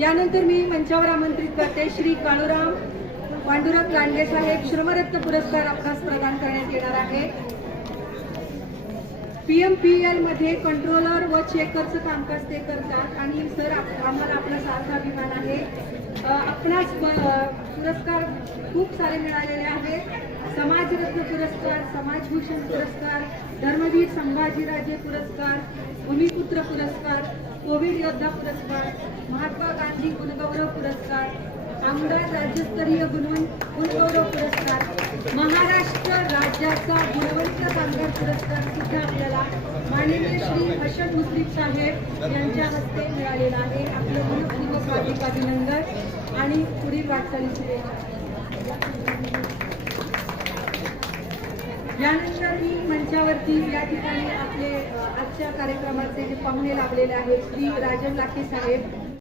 यानंतर मी मंचावर आमंत्रित करते श्री काळूराम पांडुरंग लांडगे साहेब श्रमरत्न पुरस्कार आपणास प्रदान करण्यात येणार आहे. पी एम पी एलमध्ये कंट्रोलर व चेकरचं कामकाज ते करतात आणि सर आप- आम्हाला आपला सारखा अभिमान आहे. आपणास पुरस्कार खूप सारे मिळालेले आहेत समाजरत्न पुरस्कार समाजभूषण पुरस्कार धर्मवीर संभाजीराजे पुरस्कार भूमिपुत्र पुरस्कार कोविड योद्धा पुरस्कार महात्मा गांधी गुणगौरव पुरस्कार आमदार राज्यस्तरीय गुणवं गुणगौरव पुरस्कार महाराष्ट्र राज्याचा गुणवंत कामगार पुरस्कार सुद्धा आपल्याला माननीय श्री हर्षद मुस्लिम साहेब यांच्या हस्ते मिळालेला आहे. आपलं मनपूर्वक हार्दिक अभिनंदन आणि पुढील वाटचाली शुभेच्छा यानंतर मी मंचावरती या ठिकाणी आपले आजच्या कार्यक्रमाचे जे पाहुणे लाभलेले आहेत श्री राजन लाखे साहेब.